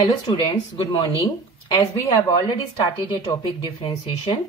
Hello students, good morning. As we have already started a topic differentiation,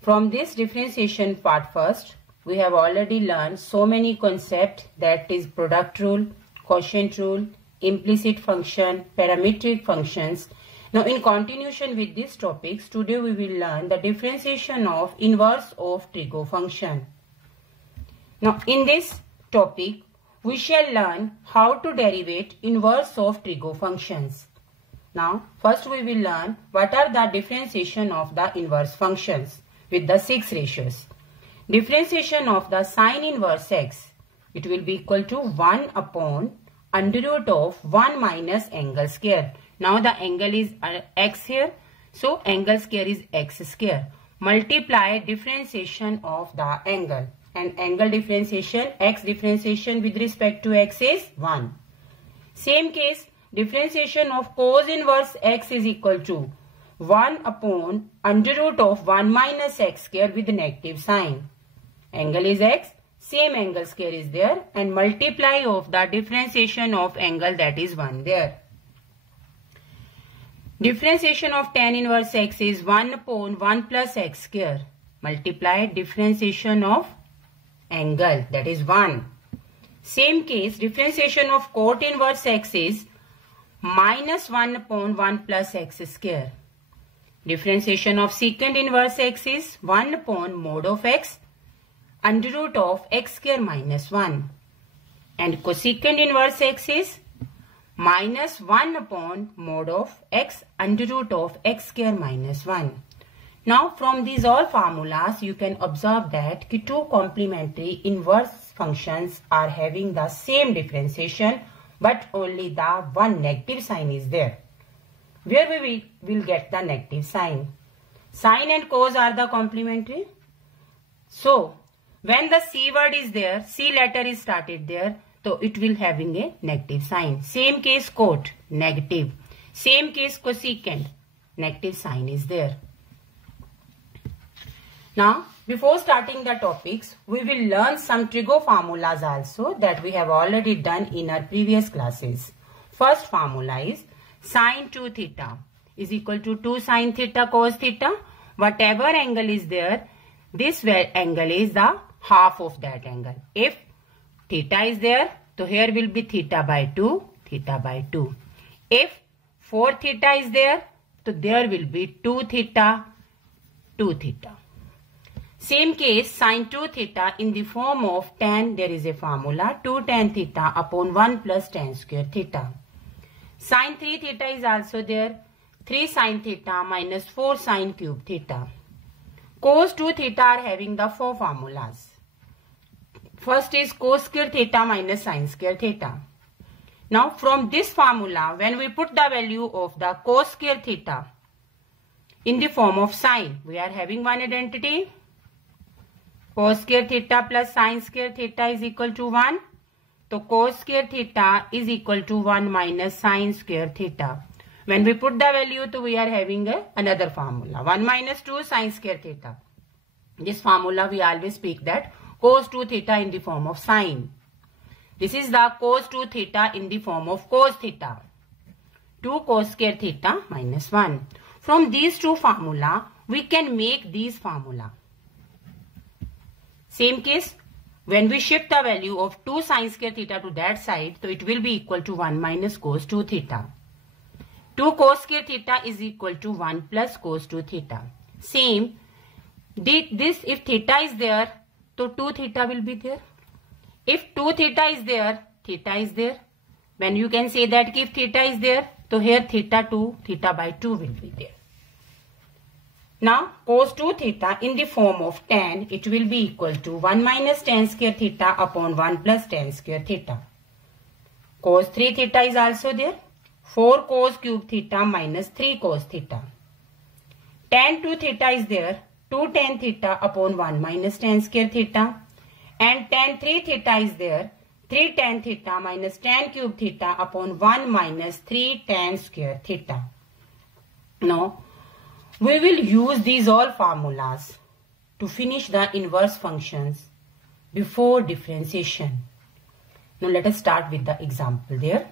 from this differentiation part first, we have already learned so many concepts, that is product rule, quotient rule, implicit function, parametric functions. Now in continuation with these topics, today we will learn the differentiation of inverse of trig function. Now in this topic, we shall learn how to derivate inverse of trig functions. Now first we will learn what are the differentiation of the inverse functions with the 6 ratios. Differentiation of the sine inverse x, it will be equal to 1 upon under root of 1 minus angle square. Now the angle is x here, so angle square is x square. Multiply differentiation of the angle, and angle differentiation, x differentiation with respect to x is 1. Same case, differentiation of cos inverse x is equal to 1 upon under root of 1 minus x square with negative sign. Angle is x, same angle square is there, and multiply of the differentiation of angle, that is 1 there. Differentiation of tan inverse x is 1 upon 1 plus x square. Multiply differentiation of angle, that is 1. Same case, differentiation of cot inverse x is minus 1 upon 1 plus x square. Differentiation of secant inverse x is 1 upon mod of x under root of x square minus 1. And cosecant inverse x is minus 1 upon mod of x under root of x square minus 1. Now from these all formulas, you can observe that two complementary inverse functions are having the same differentiation, but only the one negative sign is there. Where we will get the negative sign? Sine and cos are the complementary. So when the C word is there, C letter is started there, so it will having a negative sign. Same case cot, negative. Same case cosecant, negative sign is there. Now before starting the topics, we will learn some trig formulas also that we have already done in our previous classes. First formula is sine 2 theta is equal to 2 sine theta cos theta. Whatever angle is there, this angle is the half of that angle. If theta is there, so here will be theta by 2, theta by 2. If 4 theta is there, so there will be 2 theta, 2 theta. Same case, sine 2 theta in the form of tan, there is a formula 2 tan theta upon 1 plus tan square theta. Sine 3 theta is also there, 3 sine theta minus 4 sine cube theta. Cos 2 theta are having the 4 formulas. First is cos square theta minus sine square theta. Now from this formula, when we put the value of the cos square theta in the form of sine, we are having one identity. Cos square theta plus sine square theta is equal to 1. So cos square theta is equal to 1 minus sine square theta. When we put the value, so we are having another formula. 1 minus 2 sine square theta. This formula we always speak that cos 2 theta in the form of sine. This is the cos 2 theta in the form of cos theta. 2 cos square theta minus 1. From these two formula, we can make these formula. Same case, when we shift the value of 2 sine square theta to that side, so it will be equal to 1 minus cos 2 theta. 2 cos square theta is equal to 1 plus cos 2 theta. Same, this if theta is there, so 2 theta will be there. If 2 theta is there, theta is there. When you can say that if theta is there, so here theta 2, theta by 2 will be there. Now cos 2 theta in the form of tan, it will be equal to 1 minus tan square theta upon 1 plus tan square theta. Cos 3 theta is also there. 4 cos cube theta minus 3 cos theta. Tan 2 theta is there. 2 tan theta upon 1 minus tan square theta. And tan 3 theta is there. 3 tan theta minus tan cube theta upon 1 minus 3 tan square theta. Now we will use these all formulas to finish the inverse functions before differentiation. Now let us start with the example there.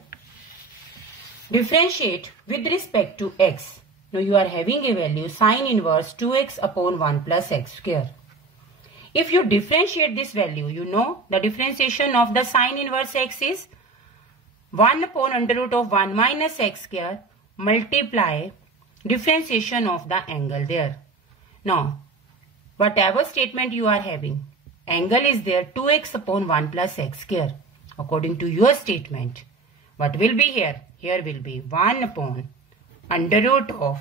Differentiate with respect to x. Now you are having a value sine inverse 2x upon 1 plus x square. If you differentiate this value, you know the differentiation of the sine inverse x is 1 upon under root of 1 minus x square multiply differentiation of the angle there. Now, whatever statement you are having, angle is there 2x upon 1 plus x square. According to your statement, what will be here? Here will be 1 upon under root of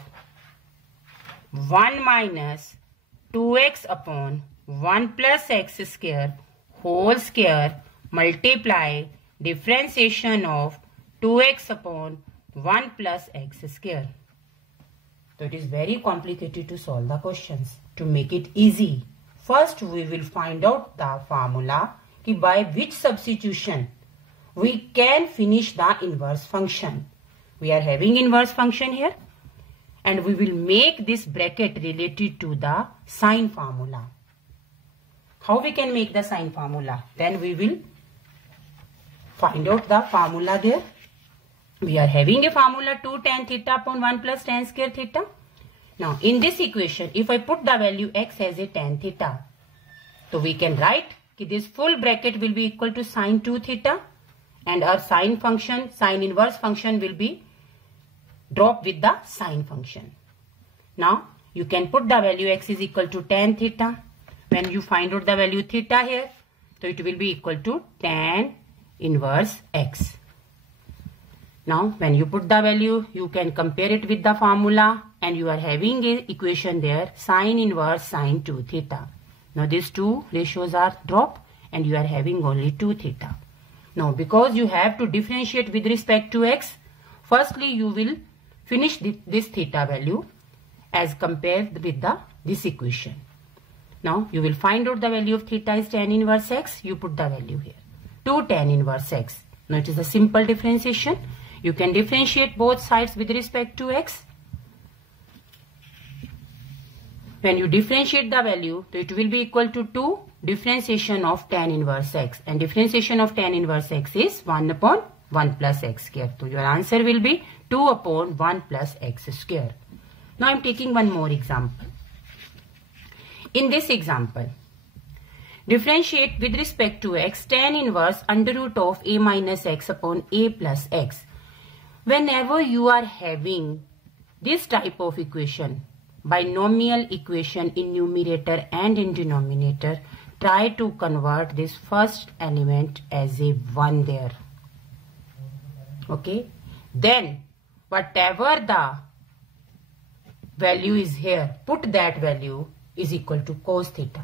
1 minus 2x upon 1 plus x square whole square multiply differentiation of 2x upon 1 plus x square. So it is very complicated to solve the questions. To make it easy, first we will find out the formula by which substitution we can finish the inverse function. We are having inverse function here and we will make this bracket related to the sine formula. How we can make the sine formula? Then we will find out the formula there. We are having a formula 2 tan theta upon 1 plus tan square theta. Now in this equation, if I put the value x as a tan theta, so we can write that this full bracket will be equal to sine 2 theta and our sine function, sine inverse function will be dropped with the sine function. Now you can put the value x is equal to tan theta. When you find out the value theta here, so it will be equal to tan inverse x. Now when you put the value, you can compare it with the formula and you are having a equation there sine inverse sine 2 theta. Now these two ratios are dropped and you are having only 2 theta. Now because you have to differentiate with respect to x, firstly you will finish this theta value as compared with this equation. Now you will find out the value of theta is tan inverse x. You put the value here 2 tan inverse x. Now it is a simple differentiation. You can differentiate both sides with respect to x. When you differentiate the value, so it will be equal to 2 differentiation of tan inverse x. And differentiation of tan inverse x is 1 upon 1 plus x square. So your answer will be 2 upon 1 plus x square. Now I am taking one more example. In this example, differentiate with respect to x tan inverse under root of a minus x upon a plus x. Whenever you are having this type of equation, binomial equation in numerator and in denominator, try to convert this first element as a 1 there. Okay. Then whatever the value is here, put that value is equal to cos theta.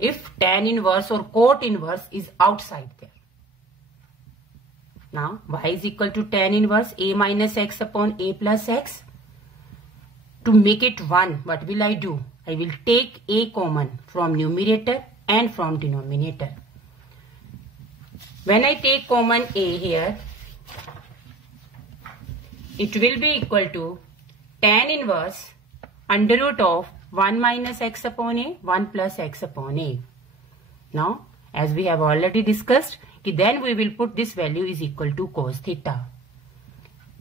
If tan inverse or cot inverse is outside there. Now y is equal to tan inverse a minus x upon a plus x. To make it 1, what will I do? I will take a common from numerator and from denominator. When I take common a here, it will be equal to tan inverse under root of 1 minus x upon a, 1 plus x upon a. Now, as we have already discussed, then we will put this value is equal to cos theta.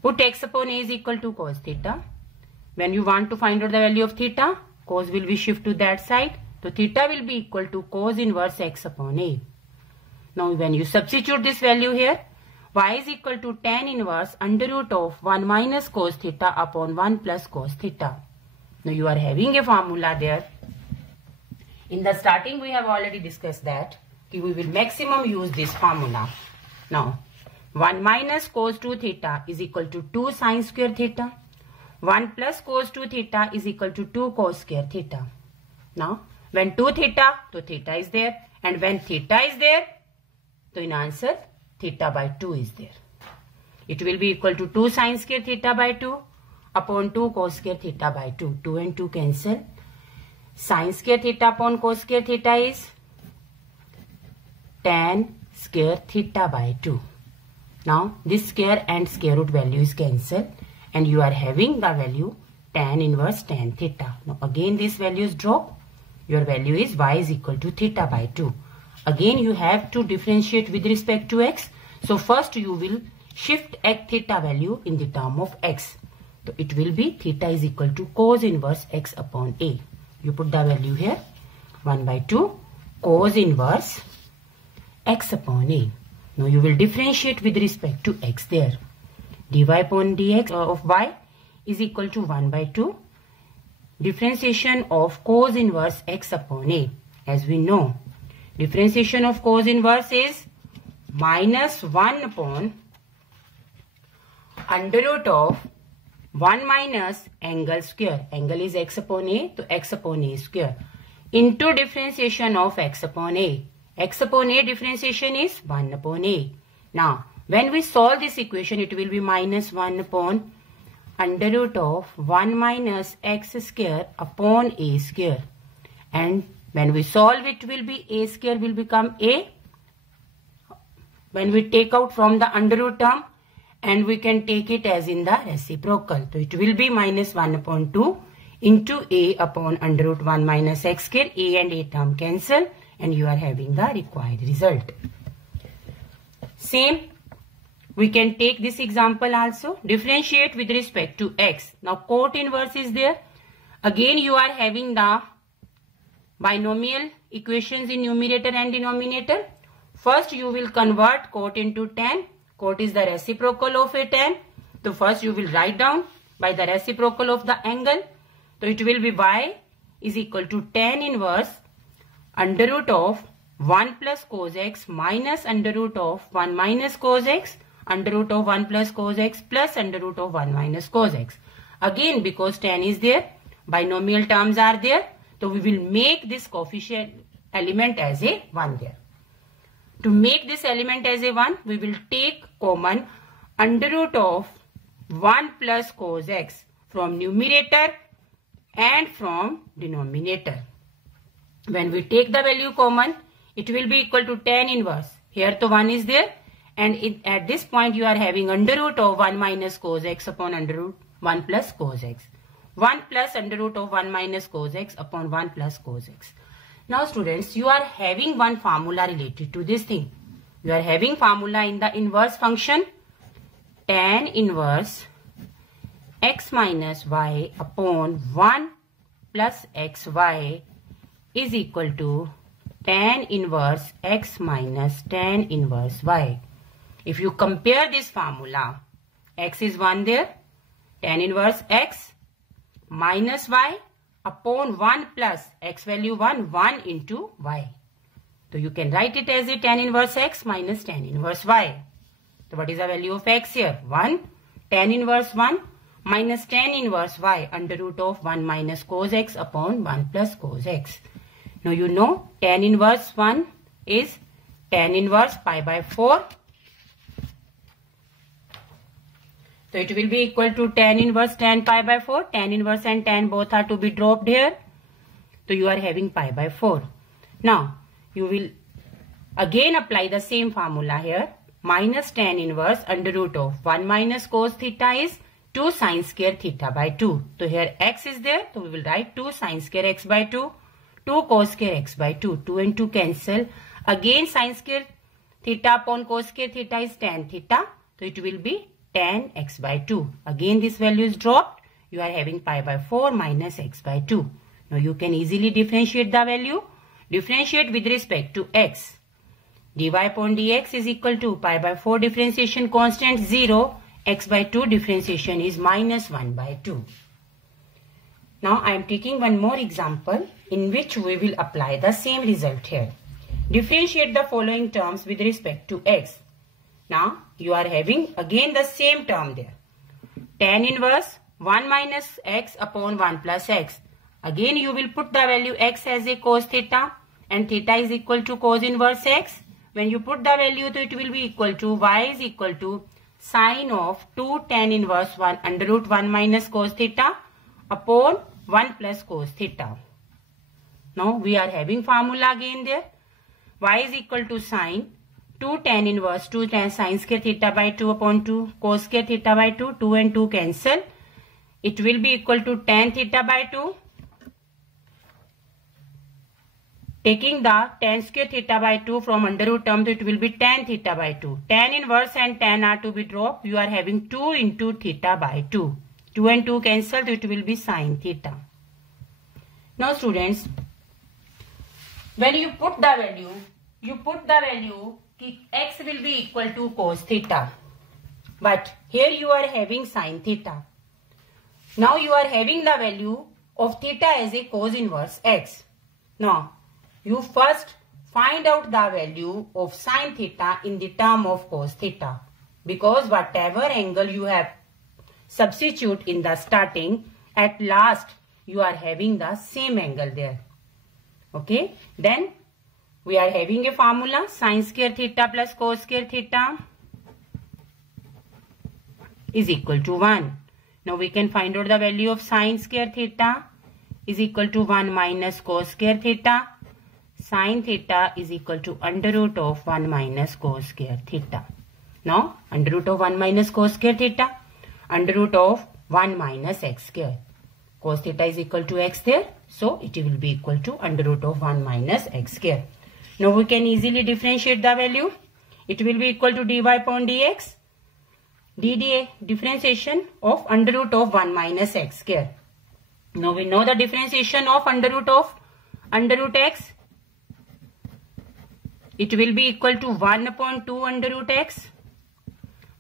Put x upon a is equal to cos theta. When you want to find out the value of theta, cos will be shift to that side. So theta will be equal to cos inverse x upon a. Now when you substitute this value here, y is equal to tan inverse under root of 1 minus cos theta upon 1 plus cos theta. Now you are having a formula there. In the starting we have already discussed that we will maximum use this formula. Now 1 minus cos 2 theta is equal to 2 sin square theta. 1 plus cos 2 theta is equal to 2 cos square theta. Now when 2 theta, so theta is there, and when theta is there, so in answer theta by 2 is there. It will be equal to 2 sin square theta by 2 upon 2 cos square theta by 2. 2 and 2 cancel. Sin square theta upon cos square theta is tan square theta by 2. Now this square and square root value is cancelled and you are having the value tan inverse tan theta. Now again this value is drop. Your value is y is equal to theta by 2. Again you have to differentiate with respect to x. So first you will shift theta value in the term of x. So it will be theta is equal to cos inverse x upon a. You put the value here, 1 by 2 cos inverse x upon a. Now you will differentiate with respect to x there. dy upon dx of y is equal to 1 by 2 differentiation of cos inverse x upon a. As we know, differentiation of cos inverse is minus 1 upon under root of 1 minus angle square. Angle is x upon a, so x upon a square into differentiation of x upon a. X upon a differentiation is 1 upon a. Now, when we solve this equation, it will be minus 1 upon under root of 1 minus x square upon a square. And when we solve, it will be a square will become a. When we take out from the under root term, and we can take it as in the reciprocal. So it will be minus 1 upon 2 into a upon under root 1 minus x square. A and a term cancel and you are having the required result. Same, we can take this example also. Differentiate with respect to x. Now cot inverse is there. Again you are having the binomial equations in numerator and denominator. First you will convert cot into tan. Cot is the reciprocal of a tan. So first you will write down by the reciprocal of the angle. So it will be y is equal to tan inverse under root of 1 plus cos x minus under root of 1 minus cos x under root of 1 plus cos x plus under root of 1 minus cos x. Again, because tan is there, binomial terms are there. So we will make this coefficient element as a 1 there. To make this element as a 1, we will take common under root of 1 plus cos x from numerator and from denominator. When we take the value common, it will be equal to tan inverse. Here the 1 is there and at this point you are having under root of 1 minus cos x upon under root 1 plus cos x. 1 plus under root of 1 minus cos x upon 1 plus cos x. Now students, you are having one formula related to this thing. You are having formula in the inverse function. Tan inverse x minus y upon 1 plus xy is equal to tan inverse x minus tan inverse y. If you compare this formula, x is 1 there, tan inverse x minus y upon 1 plus x value 1 into y. So you can write it as a tan inverse x minus tan inverse y. So what is the value of x here? 1. Tan inverse 1 minus tan inverse y under root of 1 minus cos x upon 1 plus cos x. Now you know tan inverse 1 is tan inverse pi by 4. So it will be equal to tan inverse tan pi by 4. Tan inverse and tan both are to be dropped here. So you are having pi by 4. Now you will again apply the same formula here. Minus tan inverse under root of 1 minus cos theta is 2 sin square theta by 2. So here x is there. So we will write 2 sin square x by 2. 2 cos square x by 2. 2 and 2 cancel. Again sin square theta upon cos square theta is tan theta. So it will be tan x by 2. Again this value is dropped. You are having pi by 4 minus x by 2. Now you can easily differentiate the value. Differentiate with respect to x. dy upon dx is equal to pi by 4 differentiation constant 0. X by 2 differentiation is minus 1 by 2. Now I am taking one more example in which we will apply the same result here. Differentiate the following terms with respect to x. Now you are having again the same term there. Tan inverse 1 minus x upon 1 plus x. Again you will put the value x as a cos theta and theta is equal to cos inverse x. When you put the value, so it will be equal to y is equal to sine of 2 tan inverse 1 under root 1 minus cos theta upon 1 plus cos theta. Now we are having formula again there. Y is equal to sine 2 tan inverse 2 tan sin square theta by 2 upon 2 cos square theta by 2. 2 and 2 cancel. It will be equal to tan theta by 2 Taking the tan square theta by 2 from under root term, so it will be tan theta by 2. Tan inverse and tan are to be dropped. You are having 2 into theta by 2. 2 and 2 cancelled, it will be sin theta. Now students, when you put the value, x will be equal to cos theta. But here you are having sin theta. Now you are having the value of theta as a cos inverse x. Now you first find out the value of sin theta in the term of cos theta. Because whatever angle you have substitute in the starting, at last you are having the same angle there. Okay. Then we are having a formula, sin square theta plus cos square theta is equal to 1. Now we can find out the value of sin square theta is equal to 1 minus cos square theta. Sin theta is equal to under root of 1 minus cos square theta. Now under root of 1 minus cos square theta, under root of 1 minus x square. Cos theta is equal to x there, so it will be equal to under root of 1 minus x square. Now we can easily differentiate the value. It will be equal to dy upon dx. dd differentiation of under root of 1 minus x square. Now we know the differentiation of under root x. It will be equal to 1 upon 2 under root x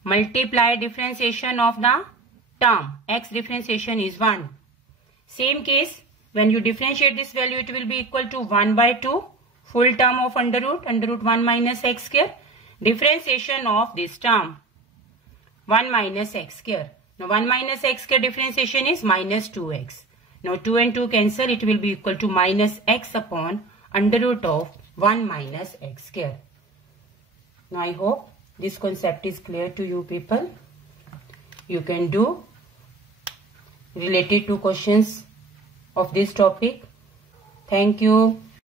multiply differentiation of the term. X differentiation is 1. Same case, when you differentiate this value, it will be equal to 1 by 2 full term of under root 1 minus x square. Differentiation of this term 1 minus x square. Now 1 minus x square differentiation is minus 2x. Now 2 and 2 cancel, it will be equal to minus x upon under root of 1 minus x square. Now I hope this concept is clear to you people. You can do related to questions of this topic. Thank you.